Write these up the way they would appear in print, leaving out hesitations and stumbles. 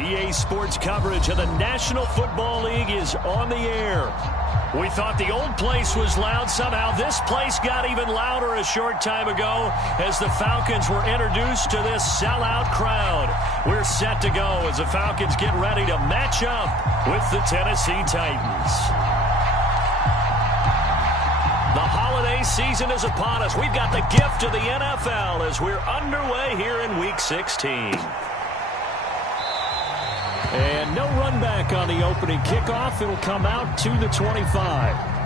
EA Sports coverage of the National Football League is on the air. We thought the old place was loud. Somehow this place got even louder a short time ago as the Falcons were introduced to this sellout crowd. We're set to go as the Falcons get ready to match up with the Tennessee Titans. The holiday season is upon us. We've got the gift of the NFL as we're underway here in Week 16. And no run back on the opening kickoff. It'll come out to the 25.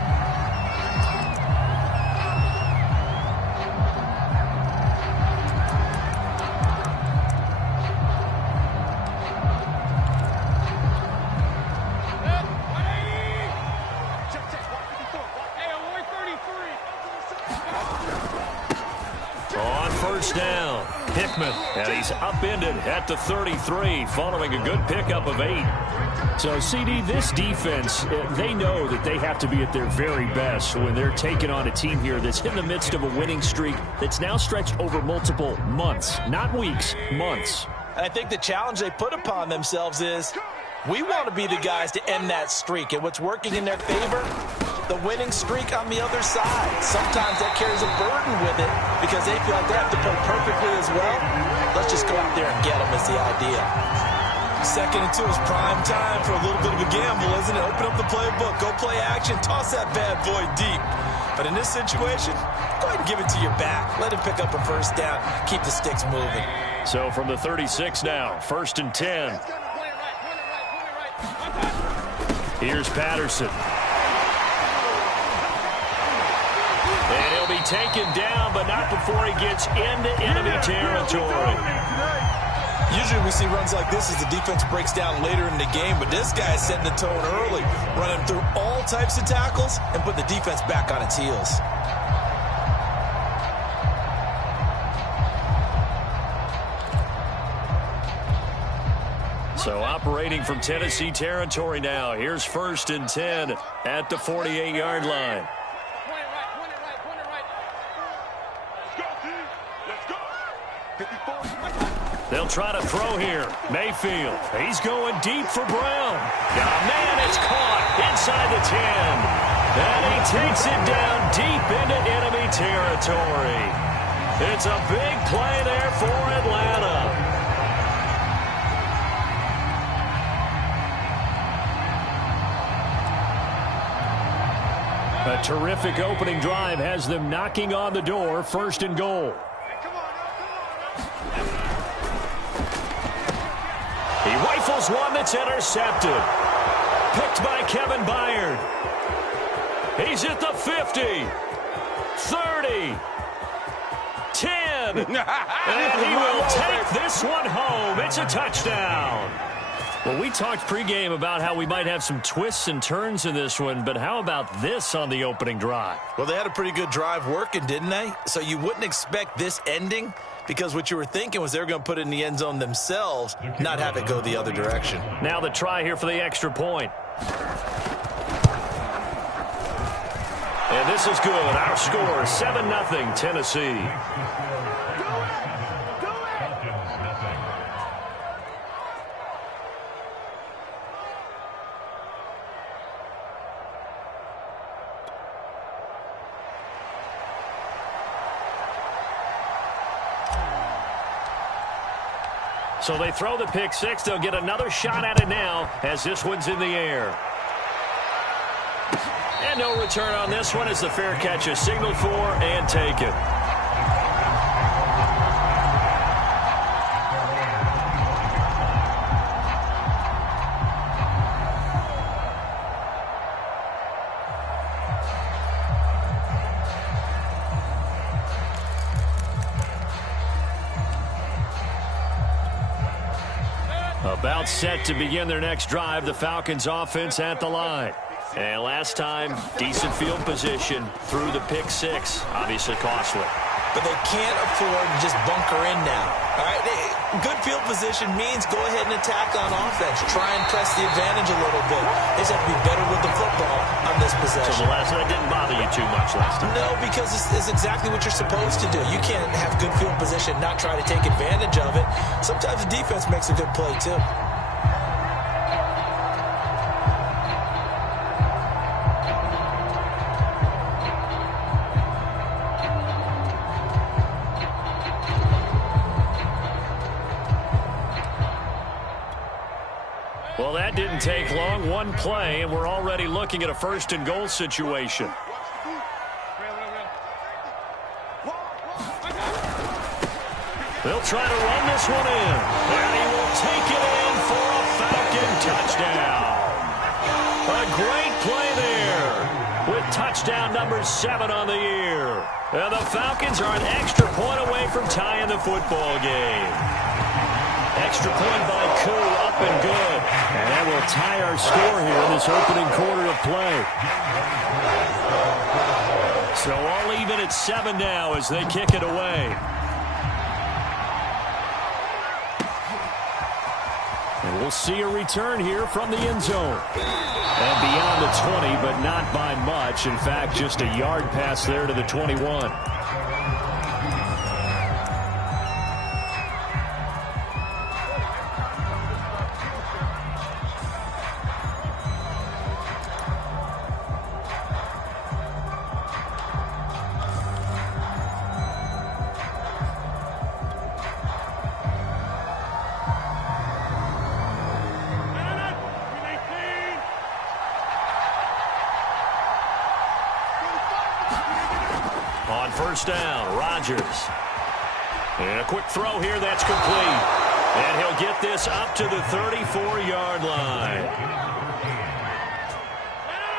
Down. Hickman, and he's upended at the 33 following a good pickup of 8. So, CD, this defense, they know that they have to be at their very best when they're taking on a team here that's in the midst of a winning streak that's now stretched over multiple months, not weeks, months. And I think the challenge they put upon themselves is we want to be the guys to end that streak. And what's working in their favor? The winning streak on the other side. Sometimes that carries a burden with it because they feel like they have to play perfectly as well. Let's just go out there and get them is the idea. 2nd and 2 is prime time for a little bit of a gamble, isn't it? Open up the playbook, go play action, toss that bad boy deep. But in this situation, go ahead and give it to your back. Let him pick up a first down. Keep the sticks moving. So from the 36 now, 1st and 10. Here's Patterson. And he'll be taken down, but not before he gets into enemy territory. Usually we see runs like this as the defense breaks down later in the game, but this guy is setting the tone early, running through all types of tackles and putting the defense back on its heels. So operating from Tennessee territory now. Here's 1st and 10 at the 48-yard line. They'll try to throw here. Mayfield. He's going deep for Brown. Oh, man, it's caught inside the 10. And he takes it down deep into enemy territory. It's a big play there for Atlanta. A terrific opening drive has them knocking on the door. 1st and goal. He rifles one that's intercepted. Picked by Kevin Byard. He's at the 50. 30. 10. And he will take this one home. It's a touchdown. Well, we talked pregame about how we might have some twists and turns in this one, but how about this on the opening drive? Well, they had a pretty good drive working, didn't they? So you wouldn't expect this ending because what you were thinking was they were going to put it in the end zone themselves, not have it go the other direction. Now the try here for the extra point. And this is good. Our score, 7-0 Tennessee. So they throw the pick six. They'll get another shot at it now as this one's in the air. And no return on this one as the fair catch is signaled for and taken. About set to begin their next drive, the Falcons offense at the line. And last time, decent field position through the pick six. Obviously costly. But they can't afford to just bunker in now. All right, good field position means go ahead and attack on offense. Try and press the advantage a little bit. They just have to be better with the football on this possession. So the last one didn't bother you too much last time? No, because it's exactly what you're supposed to do. You can't have good field position, not try to take advantage of it. Sometimes the defense makes a good play, too. Well, that didn't take long. One play, and we're already looking at a first-and-goal situation. They'll try to run this one in. And he will take it in for a Falcon touchdown. A great play there with touchdown number 7 on the year. And the Falcons are an extra point away from tying the football game. Extra point by Koo, up and good. And that will tie our score here in this opening quarter of play. So all even at 7 now as they kick it away. And we'll see a return here from the end zone. And beyond the 20, but not by much. In fact, just a yard pass there to the 21. On first down, Rodgers. And a quick throw here, that's complete. And he'll get this up to the 34-yard line.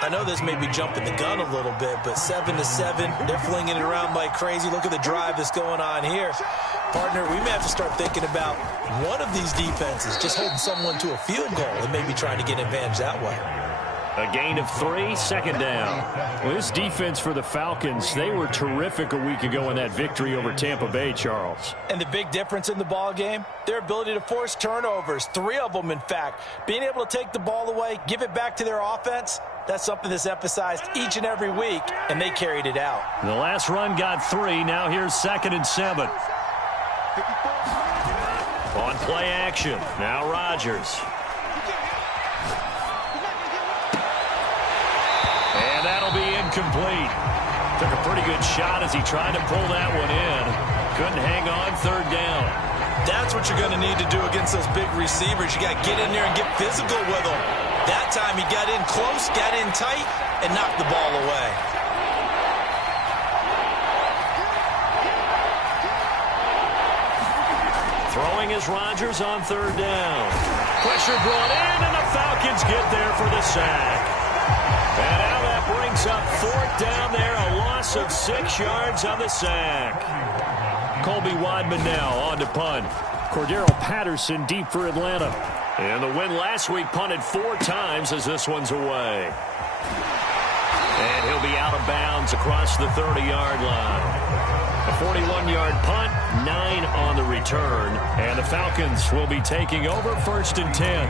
I know this may be jumping the gun a little bit, but 7-7, they're flinging it around like crazy. Look at the drive that's going on here. Partner, we may have to start thinking about one of these defenses just holding someone to a field goal and maybe trying to get an advantage that way. A gain of 3, second down. Well, this defense for the Falcons, they were terrific a week ago in that victory over Tampa Bay, Charles. And the big difference in the ball game, their ability to force turnovers, 3 of them, in fact. Being able to take the ball away, give it back to their offense, that's something that's emphasized each and every week, and they carried it out. The last run got 3. Now here's 2nd and 7. On play action, now Rodgers. And that'll be incomplete. Took a pretty good shot as he tried to pull that one in. Couldn't hang on, 3rd down. That's what you're going to need to do against those big receivers. You got to get in there and get physical with them. That time he got in close, got in tight, and knocked the ball away. Throwing is Rodgers on 3rd down. Pressure brought in, and the Falcons get there for the sack. And now that brings up 4th down there, a loss of 6 yards on the sack. Colby Wadman now on to punt. Cordero Patterson deep for Atlanta. And the win last week punted 4 times as this one's away. And he'll be out of bounds across the 30-yard line. A 41-yard punt, 9 on the return. And the Falcons will be taking over 1st and 10.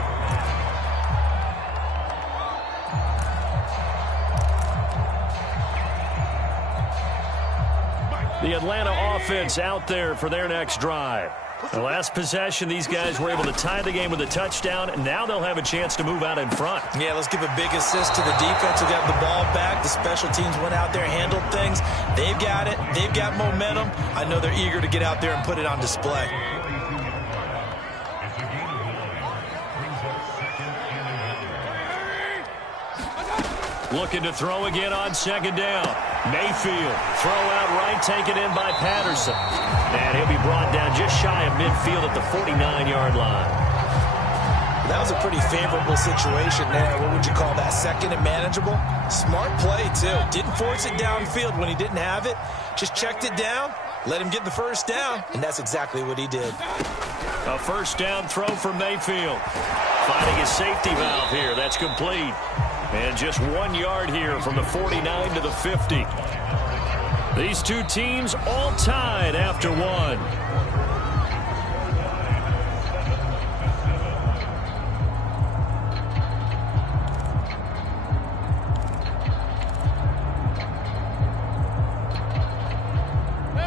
The Atlanta offense out there for their next drive. The last possession, these guys were able to tie the game with a touchdown, and now they'll have a chance to move out in front. Yeah, let's give a big assist to the defense who got the ball back. The special teams went out there, handled things. They've got it. They've got momentum. I know they're eager to get out there and put it on display. Looking to throw again on 2nd down. Mayfield, throw out right, taken in by Patterson. And he'll be brought down just shy of midfield at the 49-yard line. That was a pretty favorable situation there. What would you call that? 2nd and manageable? Smart play, too. Didn't force it downfield when he didn't have it. Just checked it down, let him get the 1st down, and that's exactly what he did. A 1st down throw for Mayfield. Finding his safety valve here. That's complete. And just 1 yard here from the 49 to the 50. These two teams all tied after 1.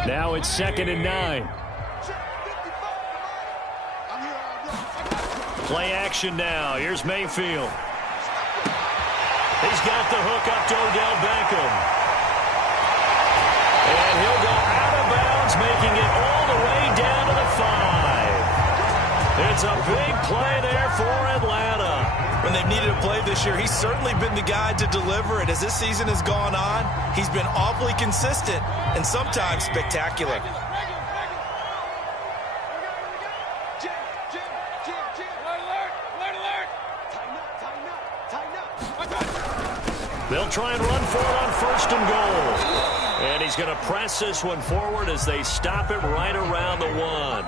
Now it's 2nd and 9. Play action now. Here's Mayfield. He's got the hook up to Odell Beckham. And he'll go out of bounds, making it all the way down to the 5. That's a big play there for Atlanta. When they've needed a play this year, he's certainly been the guy to deliver it. As this season has gone on, he's been awfully consistent and sometimes spectacular. They'll try and run for it on 1st and goal. And he's going to press this one forward as they stop it right around the 1.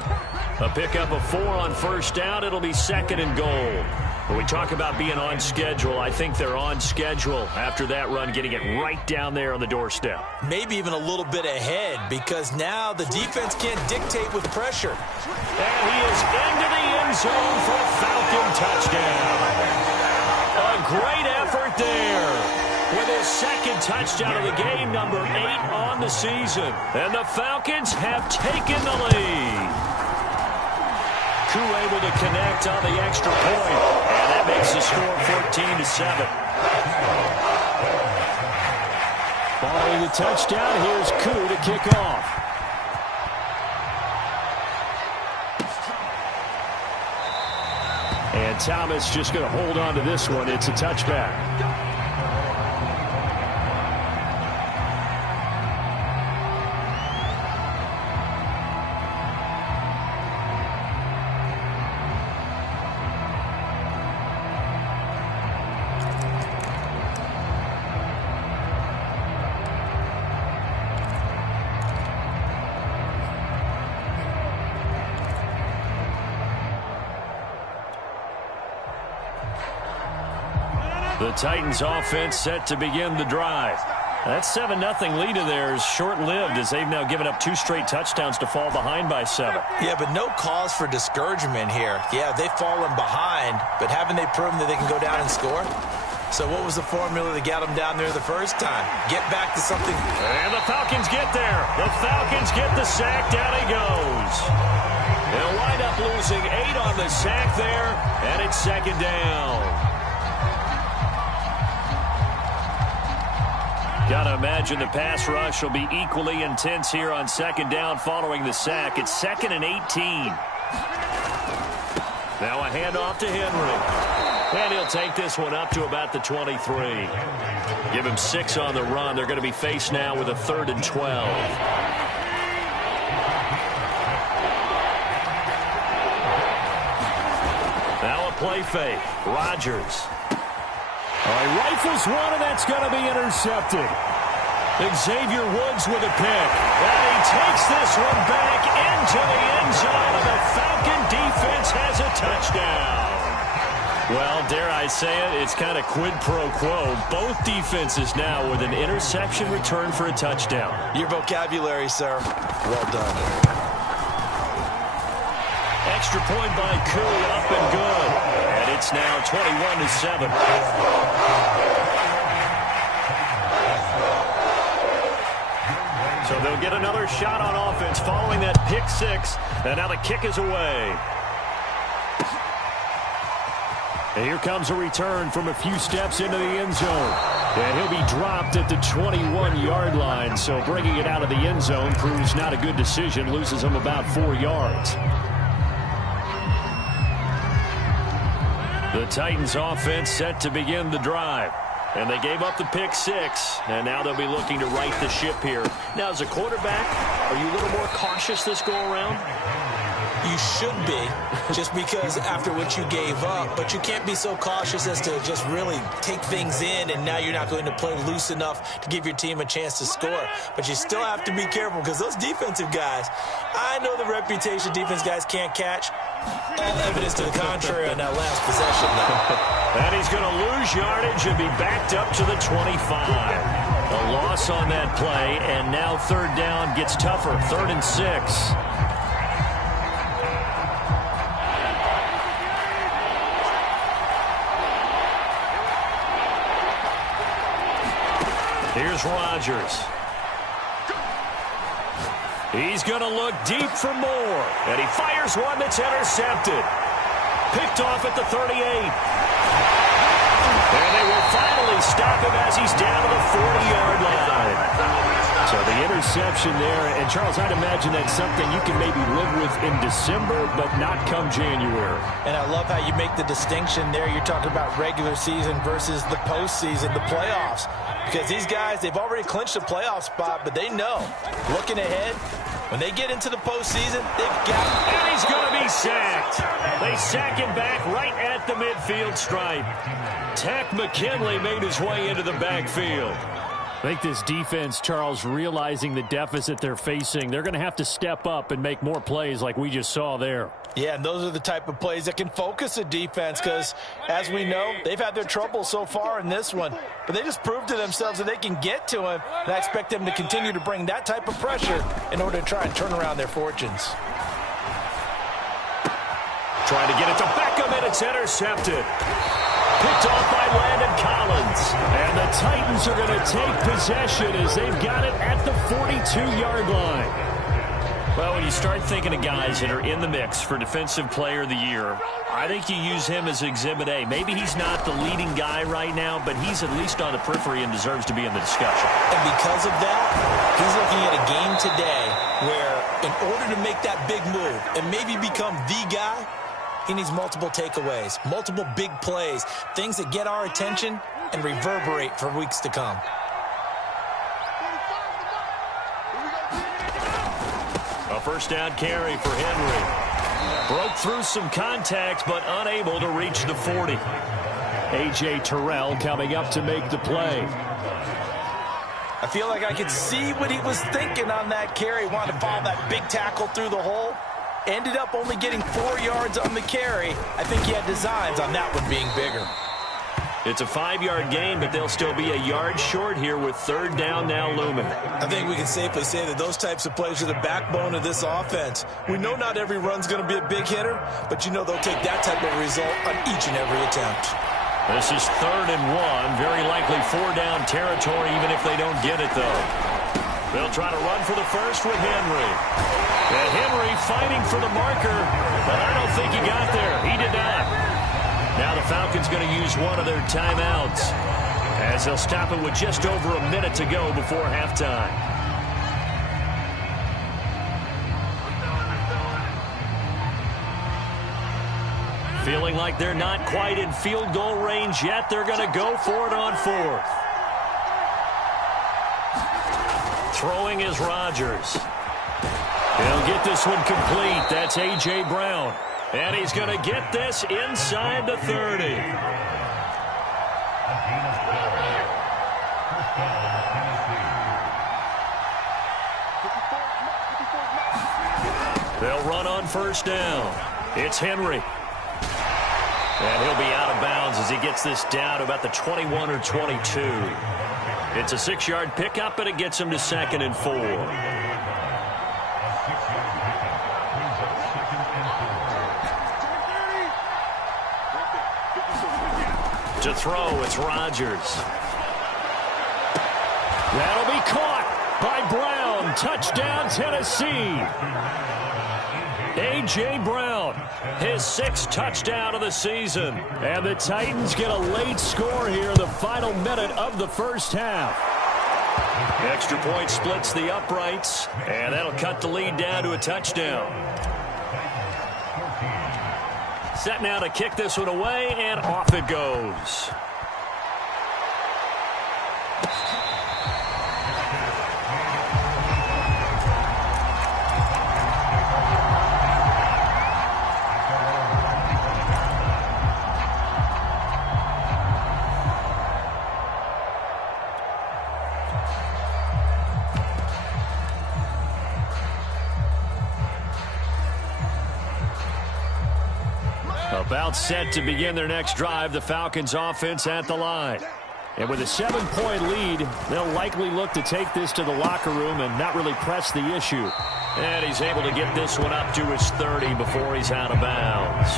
A pickup of 4 on 1st down. It'll be 2nd and goal. When we talk about being on schedule, I think they're on schedule after that run, getting it right down there on the doorstep. Maybe even a little bit ahead, because now the defense can't dictate with pressure. And he is into the end zone for a Falcon touchdown. A great effort there with his 2nd touchdown of the game, number 8 on the season. And the Falcons have taken the lead. Koo able to connect on the extra point, and that makes the score 14-7. Following the touchdown, here's Koo to kick off. And Thomas just going to hold on to this one. It's a touchback. The Titans offense set to begin the drive. That 7-0 lead of theirs short-lived as they've now given up 2 straight touchdowns to fall behind by 7. Yeah, but no cause for discouragement here. Yeah, they've fallen behind, but haven't they proven that they can go down and score? So what was the formula that got them down there the first time? Get back to something. And the Falcons get there. The Falcons get the sack. Down he goes. They'll wind up losing 8 on the sack there, and it's 2nd down. Got to imagine the pass rush will be equally intense here on 2nd down following the sack. It's 2nd and 18. Now a handoff to Henry. And he'll take this one up to about the 23. Give him 6 on the run. They're going to be faced now with a 3rd and 12. Now a play fake. Rodgers. He rifles one, and that's going to be intercepted. Xavier Woods with a pick. And he takes this one back into the end zone, and the Falcon defense has a touchdown. Well, dare I say it, it's kind of quid pro quo. Both defenses now with an interception return for a touchdown. Your vocabulary, sir. Well done. Extra point by Koo, up and good. And it's now 21-7. So they'll get another shot on offense following that pick 6. And now the kick is away. And here comes a return from a few steps into the end zone. And he'll be dropped at the 21-yard line. So bringing it out of the end zone proves not a good decision. Loses him about 4 yards. The Titans offense set to begin the drive. And they gave up the pick 6. And now they'll be looking to right the ship here. Now, as a quarterback, are you a little more cautious this go-around? You should be, just because after what you gave up. But you can't be so cautious as to just really take things in, and now you're not going to play loose enough to give your team a chance to score. But you still have to be careful, because those defensive guys, I know the reputation defense guys can't catch. All evidence to the contrary on that last possession, though. And he's going to lose yardage and be backed up to the 25. A loss on that play, and now 3rd down gets tougher. 3rd and 6. Here's Rodgers. He's going to look deep for more. And he fires one that's intercepted. Picked off at the 38. And they will finally stop him as he's down to the 40-yard line. So the interception there, and Charles, I'd imagine that's something you can maybe live with in December, but not come January. And I love how you make the distinction there. You're talking about regular season versus the postseason, the playoffs. Because these guys, they've already clinched a playoff spot, but they know, looking ahead, when they get into the postseason, they've got... And he's going to be sacked. They sack him back right at the midfield stripe. Tack McKinley made his way into the backfield. I think this defense, Charles, realizing the deficit they're facing, they're going to have to step up and make more plays like we just saw there. Yeah, and those are the type of plays that can focus a defense because, as we know, they've had their trouble so far in this one. But they just proved to themselves that they can get to him, and I expect them to continue to bring that type of pressure in order to try and turn around their fortunes. Trying to get it to Beckham, and it's intercepted. Picked off by Landon Collins. And the Titans are going to take possession as they've got it at the 42-yard line. Well, when you start thinking of guys that are in the mix for Defensive Player of the Year, I think you use him as Exhibit A. Maybe he's not the leading guy right now, but he's at least on the periphery and deserves to be in the discussion. And because of that, he's looking at a game today where in order to make that big move and maybe become the guy, he needs multiple takeaways, multiple big plays, things that get our attention and reverberate for weeks to come. A first down carry for Henry. Broke through some contact, but unable to reach the 40. A.J. Terrell coming up to make the play. I feel like I could see what he was thinking on that carry. Wanted to follow that big tackle through the hole. Ended up only getting 4 yards on the carry. I think he had designs on that one being bigger. It's a 5-yard gain, but they'll still be a yard short here with third down now looming. I think we can safely say that those types of plays are the backbone of this offense. We know not every run's going to be a big hitter, but you know they'll take that type of result on each and every attempt. This is 3rd and 1. Very likely 4-down territory, even if they don't get it, though. They'll try to run for the first with Henry. And Henry fighting for the marker, but I don't think he got there. He did not. Now the Falcons going to use one of their timeouts as they'll stop it with just over a minute to go before halftime. Feeling like they're not quite in field goal range yet. They're going to go for it on 4th. Throwing is Rodgers. He'll get this one complete. That's A.J. Brown. And he's going to get this inside the 30. They'll run on first down. It's Henry. And he'll be out of bounds as he gets this down to about the 21 or 22. It's a 6-yard pickup, and it gets him to 2nd and 4. To throw, it's Rodgers. That'll be caught by Brown. Touchdown, Tennessee. A.J. Brown, his 6th touchdown of the season. And the Titans get a late score here, the final minute of the first half. Extra point splits the uprights, and that'll cut the lead down to a touchdown. Set now to kick this one away, and off it goes. About set to begin their next drive, the Falcons offense at the line. And with a 7-point lead, they'll likely look to take this to the locker room and not really press the issue. And he's able to get this one up to his 30 before he's out of bounds.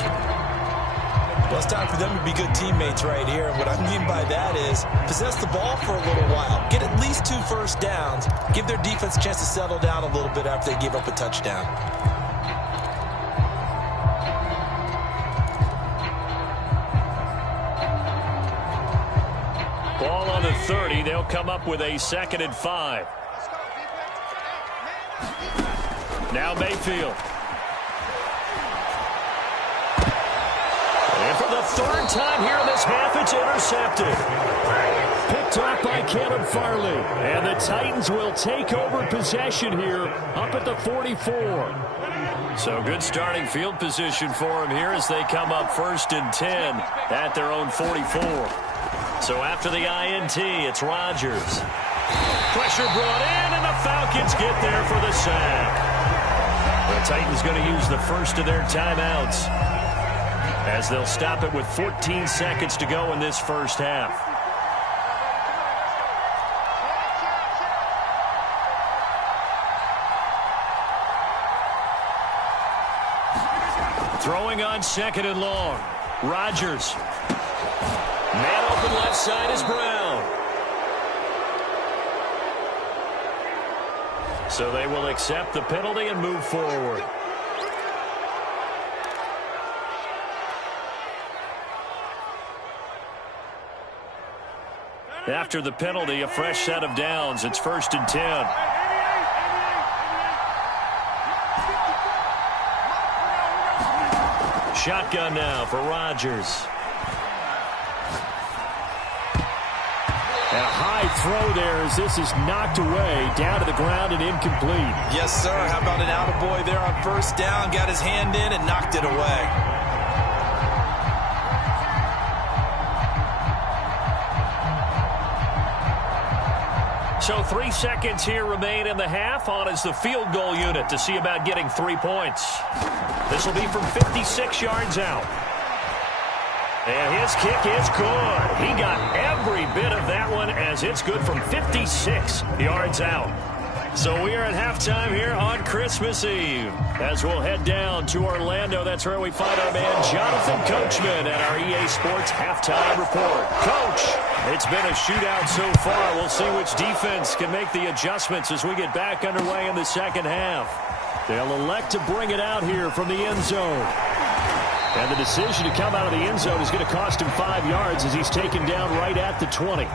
Well, it's time for them to be good teammates right here. And what I mean by that is possess the ball for a little while. Get at least 2 first downs. Give their defense a chance to settle down a little bit after they give up a touchdown. Ball on the 30. They'll come up with a 2nd and 5. Now Mayfield. And for the third time here in this half, it's intercepted. Picked off by Caleb Farley. And the Titans will take over possession here up at the 44. So good starting field position for them here as they come up 1st and 10 at their own 44. So after the INT, it's Rodgers. Pressure brought in, and the Falcons get there for the sack. The Titans going to use the first of their timeouts as they'll stop it with 14 seconds to go in this first half. Throwing on 2nd and long. Rodgers. Man open left side is Brown. So they will accept the penalty and move forward. After the penalty, a fresh set of downs. It's 1st and 10. Shotgun now for Rodgers. And a high throw there as this is knocked away, down to the ground and incomplete. Yes, sir. How about an attaboy there on 1st down? Got his hand in and knocked it away. So 3 seconds here remain in the half. On is the field goal unit to see about getting 3 points. This will be from 56 yards out. And his kick is good. He got every bit of that one as it's good from 56 yards out. So we are at halftime here on Christmas Eve. As we'll head down to Orlando, that's where we find our man Jonathan Coachman at our EA Sports Halftime Report. Coach, it's been a shootout so far. We'll see which defense can make the adjustments as we get back underway in the second half. They'll elect to bring it out here from the end zone. And the decision to come out of the end zone is going to cost him 5 yards as he's taken down right at the 20.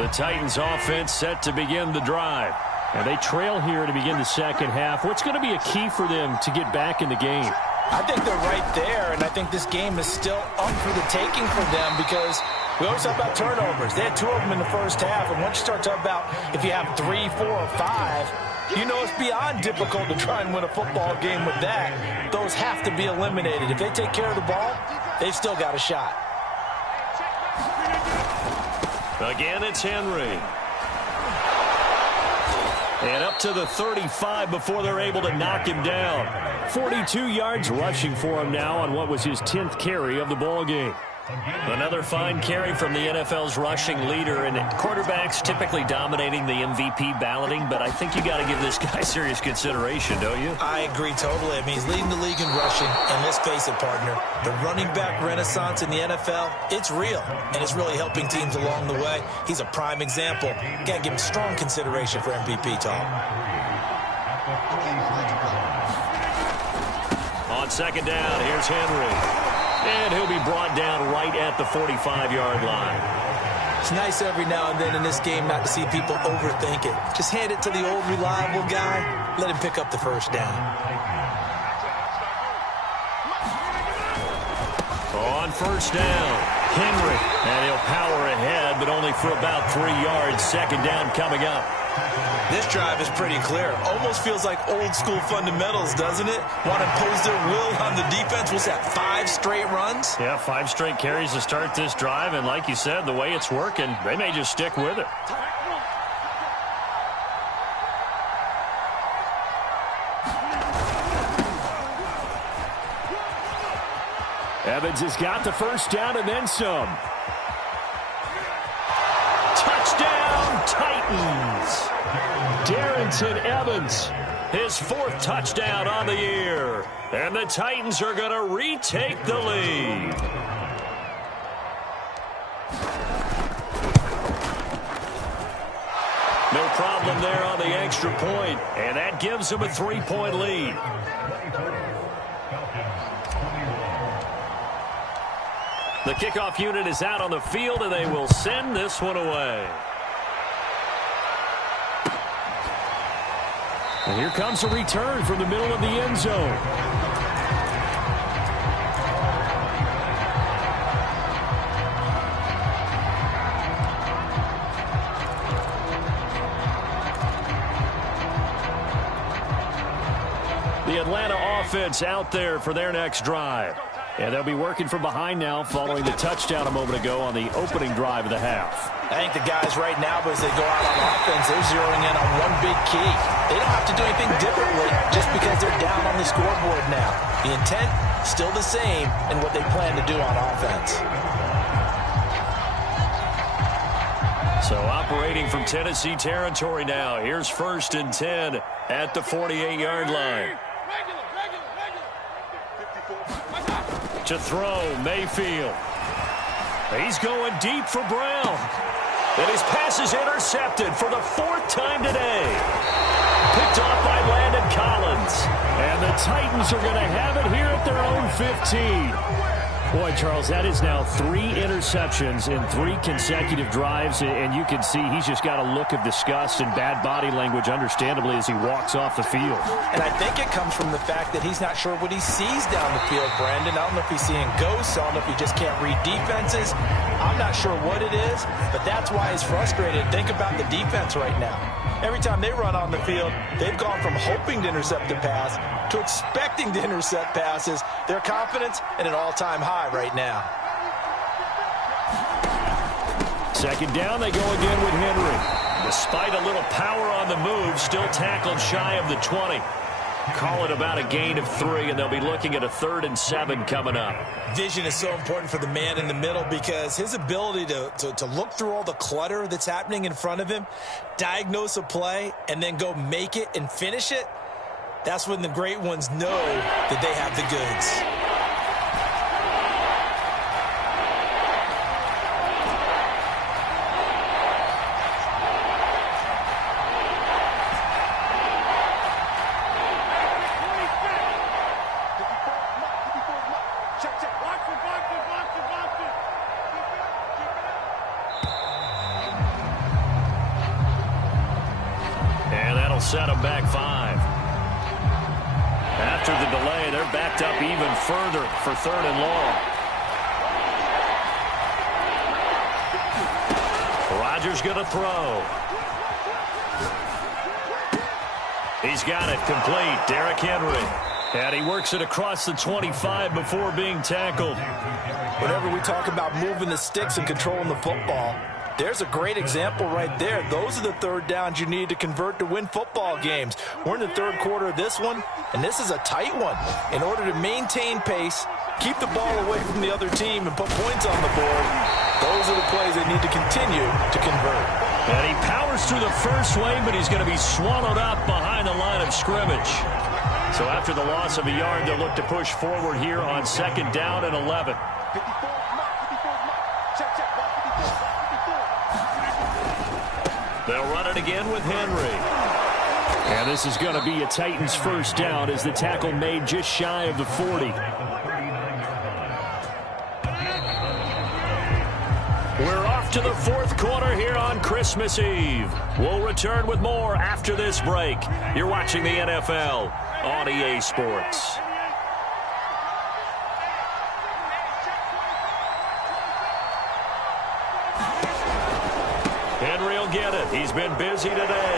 The Titans offense set to begin the drive. And they trail here to begin the second half. What's going to be a key for them to get back in the game? I think they're right there, and I think this game is still up for the taking for them because we always talk about turnovers. They had 2 of them in the first half, and once you start talking about if you have 3, 4, or 5, you know it's beyond difficult to try and win a football game with that. Those have to be eliminated. If they take care of the ball, they've still got a shot. Again, it's Henry. And up to the 35 before they're able to knock him down. 42 yards rushing for him now on what was his 10th carry of the ball game. Another fine carry from the NFL's rushing leader, and quarterbacks typically dominating the MVP balloting, but I think you got to give this guy serious consideration, don't you? I agree totally. I mean, he's leading the league in rushing, and let's face it, partner, the running back renaissance in the NFL, it's real, and it's really helping teams along the way. He's a prime example. Got to give him strong consideration for MVP talk. On second down, here's Henry. And he'll be brought down right at the 45-yard line. It's nice every now and then in this game not to see people overthink it. Just hand it to the old reliable guy. Let him pick up the first down. On first down, Henry. And he'll power ahead, but only for about 3 yards. Second down coming up. This drive is pretty clear. Almost feels like old school fundamentals, doesn't it? Want to impose their will on the defense. What's that, 5 straight runs? Yeah, 5 straight carries to start this drive. And like you said, the way it's working, they may just stick with it. Evans has got the first down and then some. Touchdown, Titans. Darrington Evans, his 4th touchdown on the year. And the Titans are going to retake the lead. No problem there on the extra point, and that gives them a 3-point lead. The kickoff unit is out on the field, and they will send this one away. And here comes a return from the middle of the end zone. The Atlanta offense out there for their next drive. And they'll be working from behind now following the touchdown a moment ago on the opening drive of the half. I think the guys right now, as they go out on offense, they're zeroing in on one big key. They don't have to do anything differently just because they're down on the scoreboard now. The intent, still the same in what they plan to do on offense. So operating from Tennessee territory now. Here's 1st and 10 at the 48-yard line. To throw, Mayfield. He's going deep for Brown. And his pass is intercepted for the 4th time today. Picked off by Landon Collins. And the Titans are going to have it here at their own 15. Boy, Charles, that is now 3 interceptions in 3 consecutive drives, and you can see he's just got a look of disgust and bad body language, understandably, as he walks off the field. And I think it comes from the fact that he's not sure what he sees down the field, Brandon. I don't know if he's seeing ghosts. I don't know if he just can't read defenses. I'm not sure what it is, but that's why he's frustrated. Think about the defense right now. Every time they run on the field, they've gone from hoping to intercept a pass to expecting to intercept passes. Their confidence at an all-time high right now. 2nd down, they go again with Henry. Despite a little power on the move, still tackled shy of the 20. Call it about a gain of 3, and they'll be looking at a 3rd and 7 coming up. Vision is so important for the man in the middle because his ability to look through all the clutter that's happening in front of him, diagnose a play, and then go make it and finish it, that's when the great ones know that they have the goods. Set them back 5. After the delay, they're backed up even further for 3rd and long. Rodgers going to throw. He's got it complete. Derrick Henry. And he works it across the 25 before being tackled. Whenever we talk about moving the sticks and controlling the football, there's a great example right there. Those are the 3rd downs you need to convert to win football games. We're in the 3rd quarter of this one, and this is a tight one. In order to maintain pace, keep the ball away from the other team, and put points on the board, those are the plays they need to continue to convert. And he powers through the first wave, but he's going to be swallowed up behind the line of scrimmage. So after the loss of a yard, they'll look to push forward here on 2nd down and 11. They'll run it again with Henry. And this is going to be a Titans 1st down as the tackle made just shy of the 40. We're off to the 4th quarter here on Christmas Eve. We'll return with more after this break. You're watching the NFL on EA Sports. Henry will get it. He's been busy today.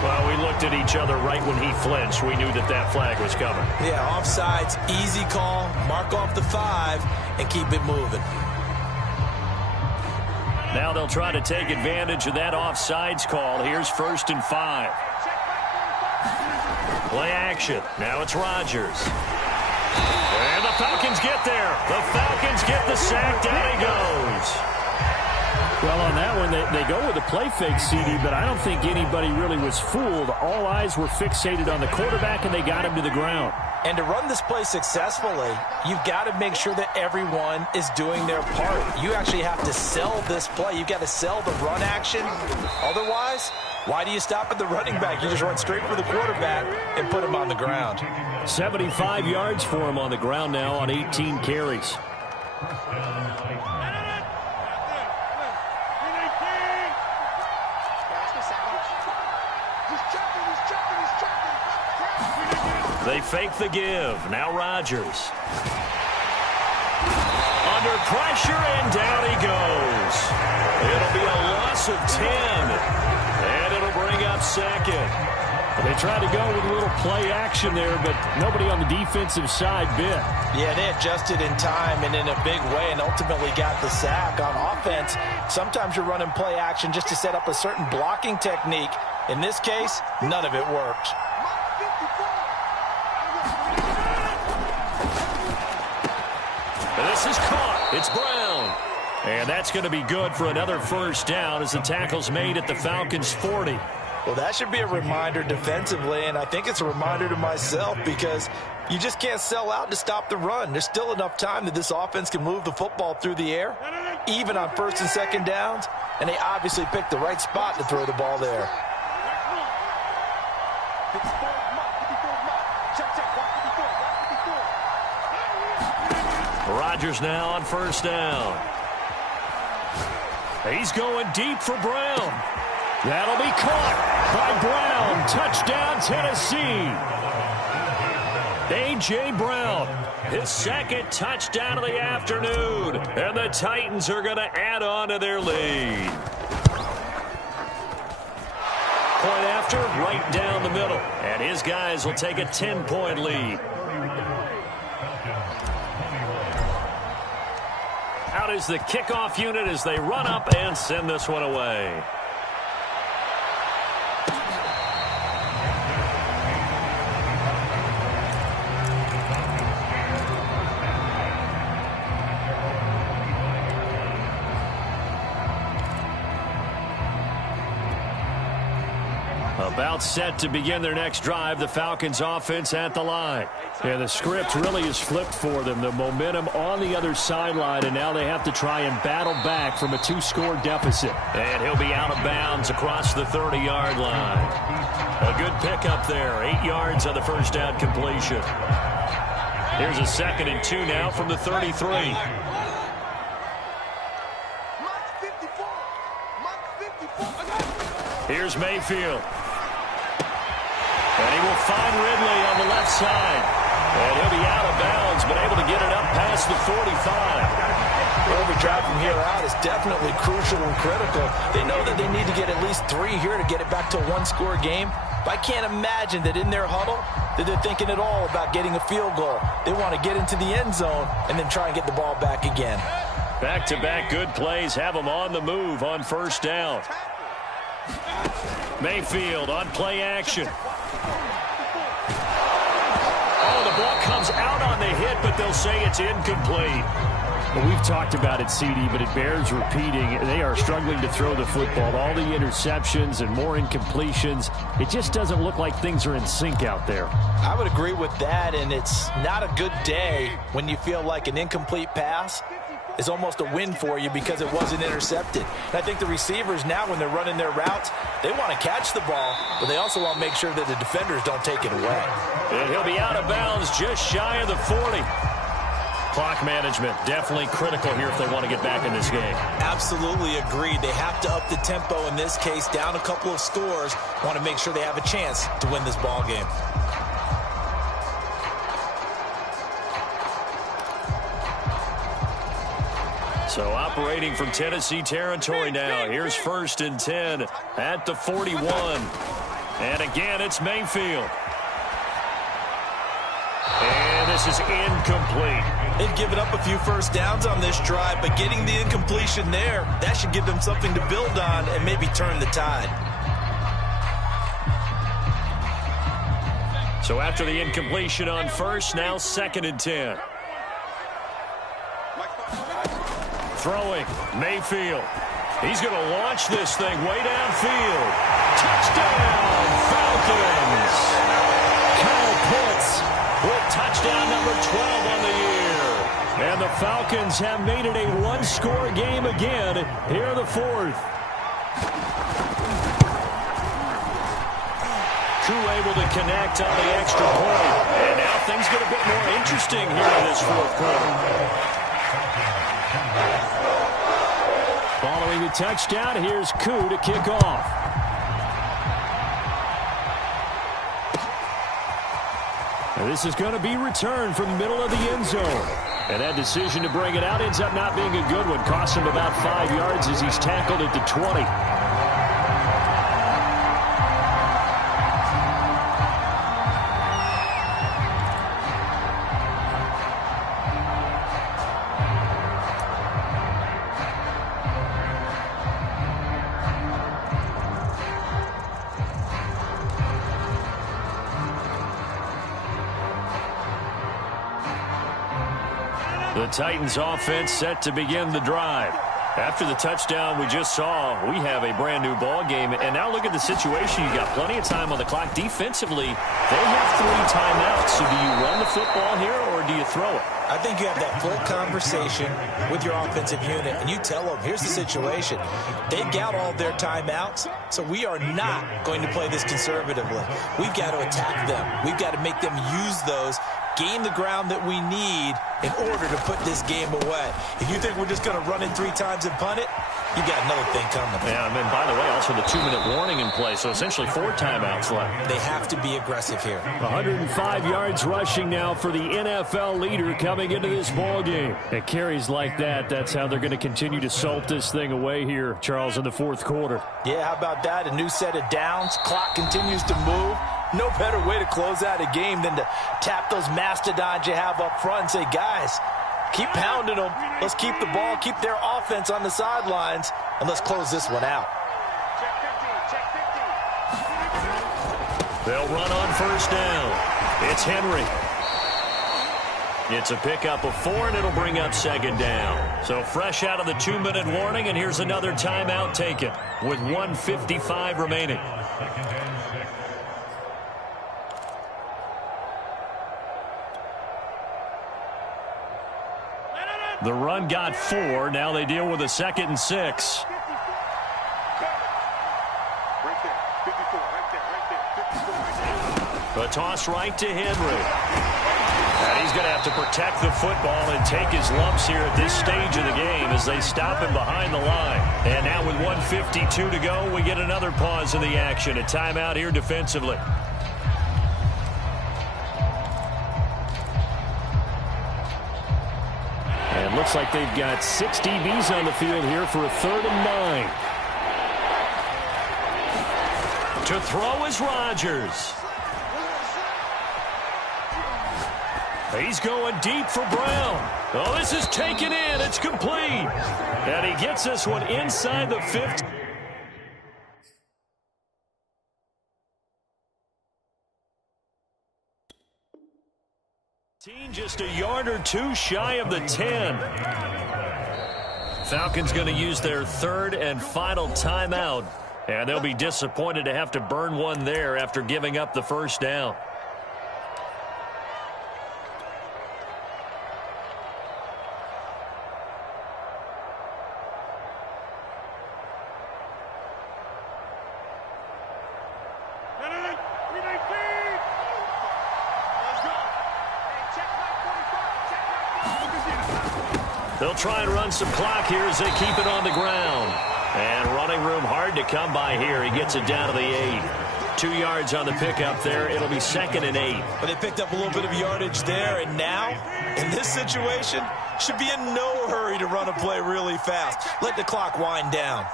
Well, we looked at each other right when he flinched. We knew that that flag was coming. Yeah, offsides, easy call, mark off the 5, and keep it moving. Now they'll try to take advantage of that offsides call. Here's 1st and 5. Play action. Now it's Rodgers. And the Falcons get there. The Falcons get the sack. Down he goes. Well, on that one, they go with a play fake, CD, but I don't think anybody really was fooled. All eyes were fixated on the quarterback, and they got him to the ground. And to run this play successfully, you've got to make sure that everyone is doing their part. You actually have to sell this play. You've got to sell the run action. Otherwise, why do you stop at the running back? You just run straight for the quarterback and put him on the ground. 75 yards for him on the ground now on 18 carries. They fake the give. Now Rodgers. Under pressure, and down he goes. It'll be a loss of 10. And it'll bring up second. They tried to go with a little play action there, but nobody on the defensive side bit. Yeah, they adjusted in time and in a big way and ultimately got the sack. On offense, sometimes you're running play action just to set up a certain blocking technique. In this case, none of it worked. This is caught. It's Brown. And that's going to be good for another first down as the tackle's made at the Falcons' 40. Well, that should be a reminder defensively, and I think it's a reminder to myself because you just can't sell out to stop the run. There's still enough time that this offense can move the football through the air, even on first and second downs, and they obviously picked the right spot to throw the ball there. Rodgers now on first down. He's going deep for Brown. That'll be caught by Brown. Touchdown, Tennessee. A.J. Brown, his second touchdown of the afternoon. And the Titans are going to add on to their lead. Point after, right down the middle. And his guys will take a 10-point lead. Out is the kickoff unit as they run up and send this one away. About set to begin their next drive, the Falcons offense at the line. And the script really is flipped for them. The momentum on the other sideline, and now they have to try and battle back from a 2-score deficit. And he'll be out of bounds across the 30-yard line. A good pickup there, 8 yards on the first down completion. Here's a 2nd and 2 now from the 33. Here's Mayfield. And he will find Ridley on the left side. And he'll be out of bounds, but able to get it up past the 45. Every drive from here out is definitely crucial and critical. They know that they need to get at least 3 here to get it back to a 1-score game. But I can't imagine that in their huddle that they're thinking at all about getting a field goal. They want to get into the end zone and then try and get the ball back again. Back-to-back good plays have them on the move on first down. Mayfield on play action. Oh, the ball comes out on the hit, but they'll say it's incomplete. Well, we've talked about it, CD, but it bears repeating. They are struggling to throw the football. All the interceptions and more incompletions. It just doesn't look like things are in sync out there. I would agree with that, and it's not a good day when you feel like an incomplete pass is almost a win for you because it wasn't intercepted. And I think the receivers now, when they're running their routes, they want to catch the ball, but they also want to make sure that the defenders don't take it away. And he'll be out of bounds just shy of the 40. Clock management definitely critical here if they want to get back in this game. Absolutely agreed. They have to up the tempo in this case, down a couple of scores. Want to make sure they have a chance to win this ball game. So operating from Tennessee territory now. Here's 1st and 10 at the 41. And again, it's Mayfield. And this is incomplete. They've given up a few first downs on this drive, but getting the incompletion there, that should give them something to build on and maybe turn the tide. So after the incompletion on first, now 2nd and 10. Throwing, Mayfield. He's going to launch this thing way downfield. Touchdown, Falcons! Kyle Pitts with touchdown number 12 on the year. And the Falcons have made it a 1-score game again here in the 4th. Crew able to connect on the extra point. And now things get a bit more interesting here in this 4th quarter. Following the touchdown, here's Koo to kick off. And this is going to be returned from the middle of the end zone. And that decision to bring it out ends up not being a good one. Costs him about 5 yards as he's tackled at the 20. The Titans offense set to begin the drive. After the touchdown we just saw, we have a brand new ball game. And now look at the situation. You got plenty of time on the clock. Defensively, they have 3 timeouts. So do you run the football here or do you throw it? I think you have that full conversation with your offensive unit, and you tell them, here's the situation. They've got all their timeouts, so we are not going to play this conservatively. We've got to attack them. We've got to make them use those, gain the ground that we need in order to put this game away. If you think we're just going to run it 3 times and punt it, you got another thing coming. Yeah, and then, by the way, also the 2-minute warning in play, so essentially 4 timeouts left. They have to be aggressive here. 105 yards rushing now for the NFL leader coming into this ball game. And carries like that, that's how they're going to continue to salt this thing away here, Charles, in the 4th quarter. Yeah, how about that? A new set of downs. Clock continues to move. No better way to close out a game than to tap those mastodons you have up front and say, guys, keep pounding them. Let's keep the ball, keep their offense on the sidelines, and let's close this one out. They'll run on first down. It's Henry. It's a pickup of 4, and it'll bring up 2nd down. So fresh out of the 2-minute warning, and here's another timeout taken with 1:55 remaining. The run got 4. Now they deal with a 2nd and 6. A toss right to Henry. And he's going to have to protect the football and take his lumps here at this stage of the game as they stop him behind the line. And now with 1:52 to go, we get another pause in the action. A timeout here defensively. And looks like they've got 6 DBs on the field here for a 3rd and 9. To throw is Rodgers. He's going deep for Brown. Oh, this is taken in. It's complete. And he gets this one inside the 50. Just a yard or 2 shy of the 10. Falcons going to use their 3rd and final timeout. And they'll be disappointed to have to burn one there after giving up the first down. They'll try and run some clock here as they keep it on the ground. And running room hard to come by here. He gets it down to the 8. 2 yards on the pickup there. It'll be 2nd and 8. But they picked up a little bit of yardage there. And now, in this situation, should be in no hurry to run a play really fast. Let the clock wind down.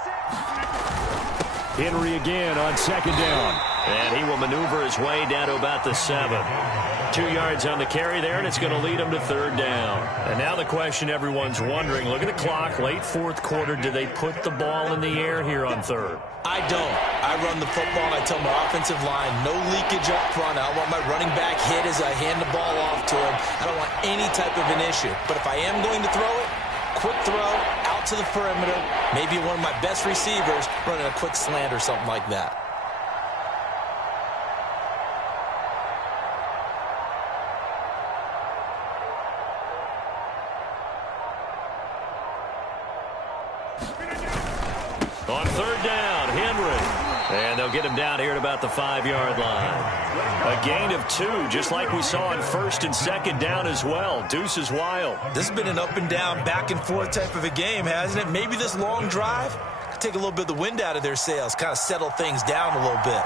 Henry again on 2nd down. And he will maneuver his way down to about the 7. 2 yards on the carry there, and it's going to lead him to 3rd down. And now the question everyone's wondering, look at the clock, late 4th quarter, do they put the ball in the air here on 3rd? I don't. I run the football, and I tell my offensive line, no leakage up front. I don't want my running back hit as I hand the ball off to him. I don't want any type of an issue. But if I am going to throw it, quick throw, out to the perimeter, maybe one of my best receivers running a quick slant or something like that. On 3rd down, Henry. And they'll get him down here at about the 5-yard line. A gain of 2, just like we saw on 1st and 2nd down as well. Deuce is wild. This has been an up and down, back and forth type of a game, hasn't it? Maybe this long drive could take a little bit of the wind out of their sails, kind of settle things down a little bit.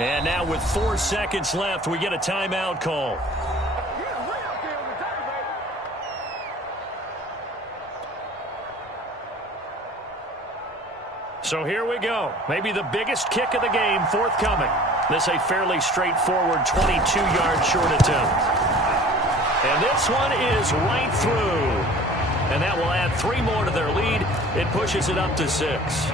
And now with 4 seconds left, we get a timeout call. So here we go. Maybe the biggest kick of the game forthcoming. This a fairly straightforward 22-yard short attempt. And this one is right through. And that will add 3 more to their lead. It pushes it up to 6.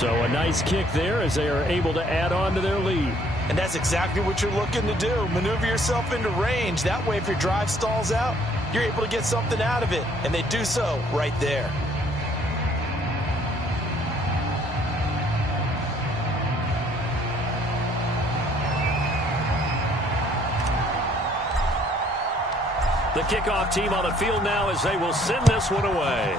So a nice kick there as they are able to add on to their lead. And that's exactly what you're looking to do. Maneuver yourself into range. That way, if your drive stalls out, you're able to get something out of it. And they do so right there. The kickoff team on the field now as they will send this one away.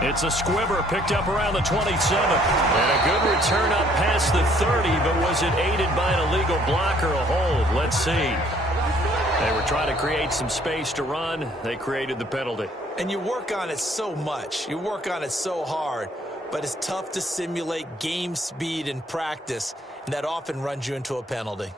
It's a squibber picked up around the 27. And a good return up past the 30, but was it aided by an illegal block or a hold? Let's see. They were trying to create some space to run. They created the penalty. And you work on it so much. You work on it so hard. But it's tough to simulate game speed in practice. And that often runs you into a penalty.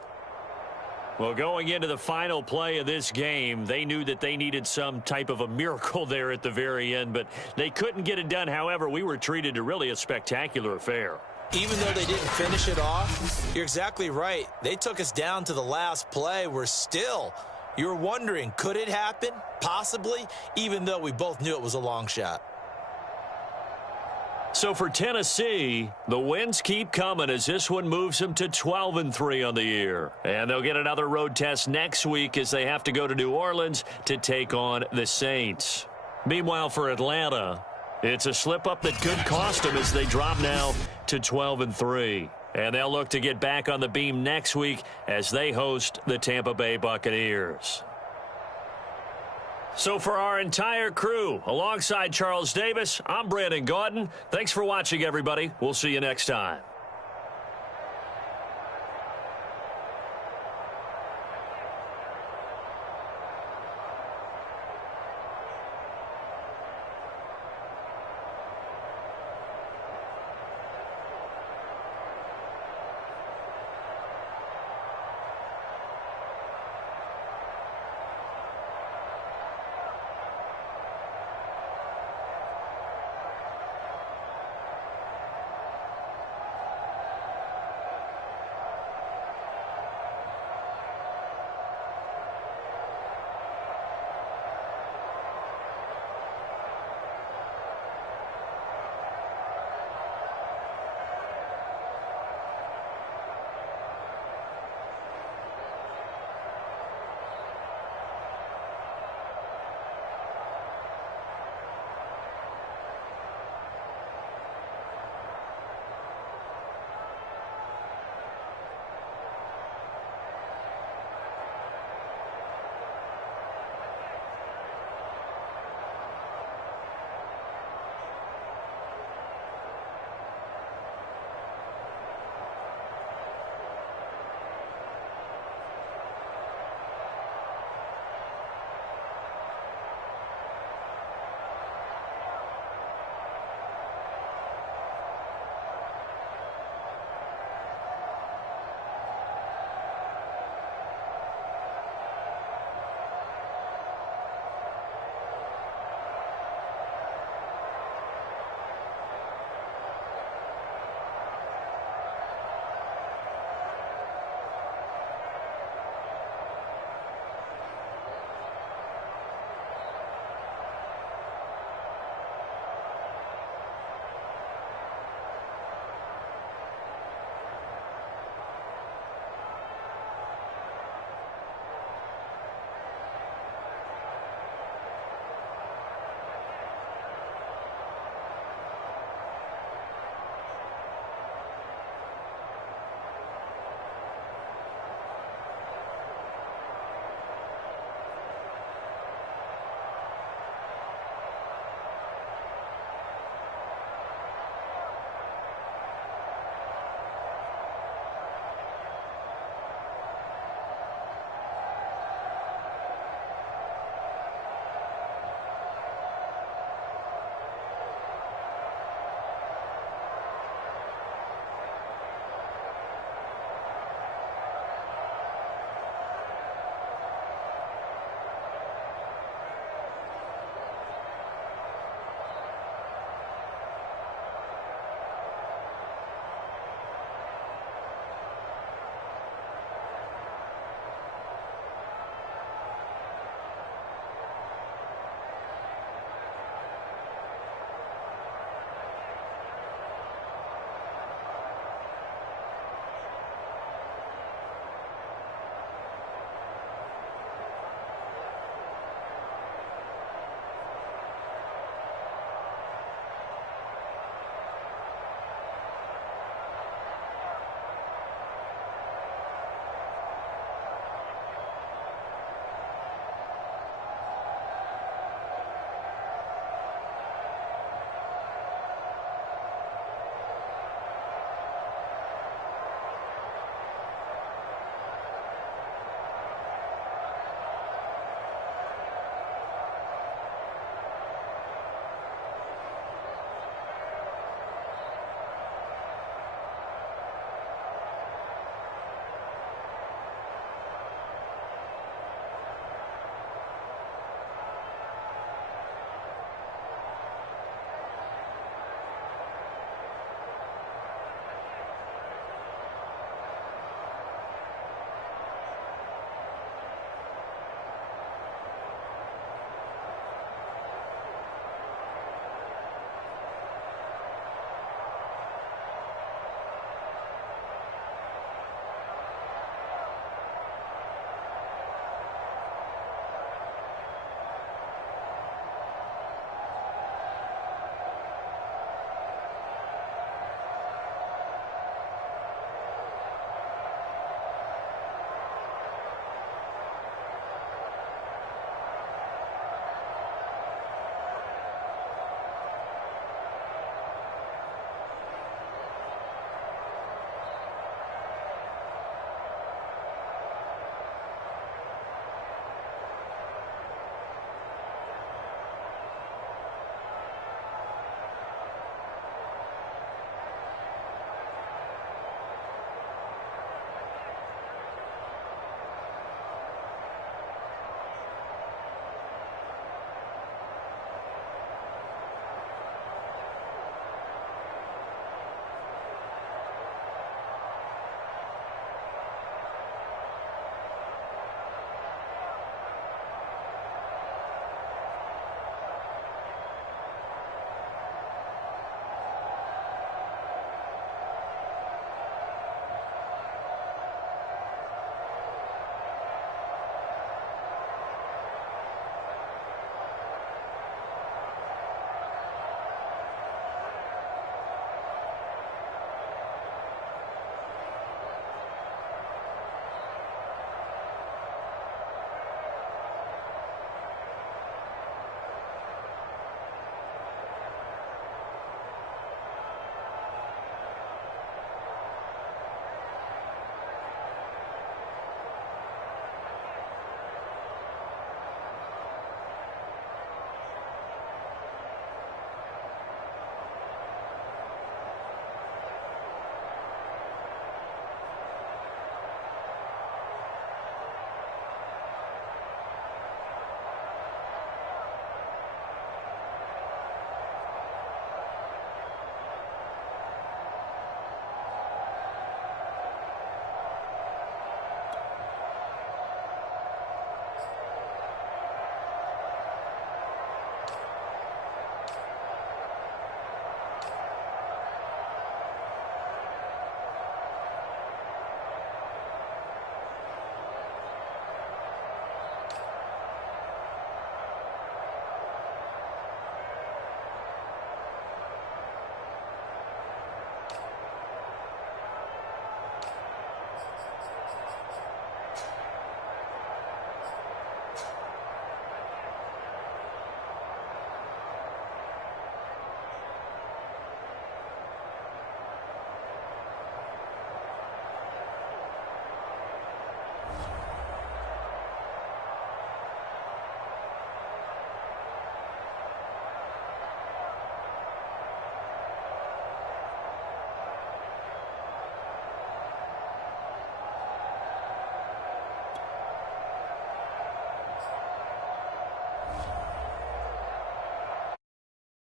Well, going into the final play of this game, they knew that they needed some type of a miracle there at the very end, but they couldn't get it done. However, we were treated to really a spectacular affair. Even though they didn't finish it off, you're exactly right. They took us down to the last play. You're wondering, could it happen? Possibly, even though we both knew it was a long shot. So for Tennessee, the wins keep coming as this one moves them to 12-3 on the year. And they'll get another road test next week as they have to go to New Orleans to take on the Saints. Meanwhile, for Atlanta, it's a slip-up that could cost them as they drop now to 12-3. And they'll look to get back on the beam next week as they host the Tampa Bay Buccaneers. So for our entire crew, alongside Charles Davis, I'm Brandon Gaudin. Thanks for watching, everybody. We'll see you next time.